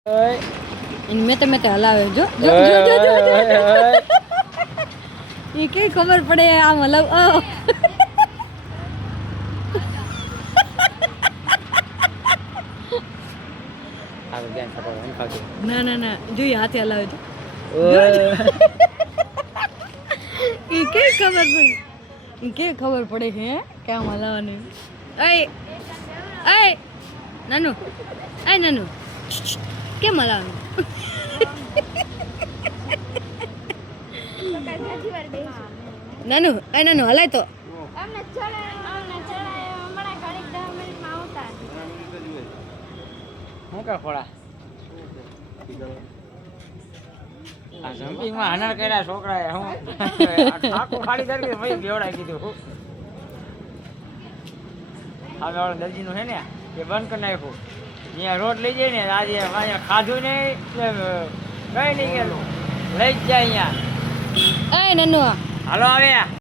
મેં હલાવે જો જો જો જો જો એ કઈ ખબર પડે આમ હલાવ ના ના ના જોઈએ હાથે હલાવે તો એ કઈ ખબર પડે એ કઈ ખબર પડે હે કે આમ હલાવવાની નાનું નાનું કેમ હલાવવાનું નાનું નાનું હલાય તો શું કર ખોડા આ જમ્પિંગમાં હનર કર્યા છોકરાએ હું આખું ખાલી કરી ભાઈ બેવડાઈ કીધું હવે વાળો દરજીનું છે ને એ બંધ કરી નાખ્યું અહીંયા રોડ લઈ જાય ને આજે અહીંયા ખાધું નહીં કઈ નહીં ગયેલું લઈ જ જાય અહીંયા નાનું હાલો આવે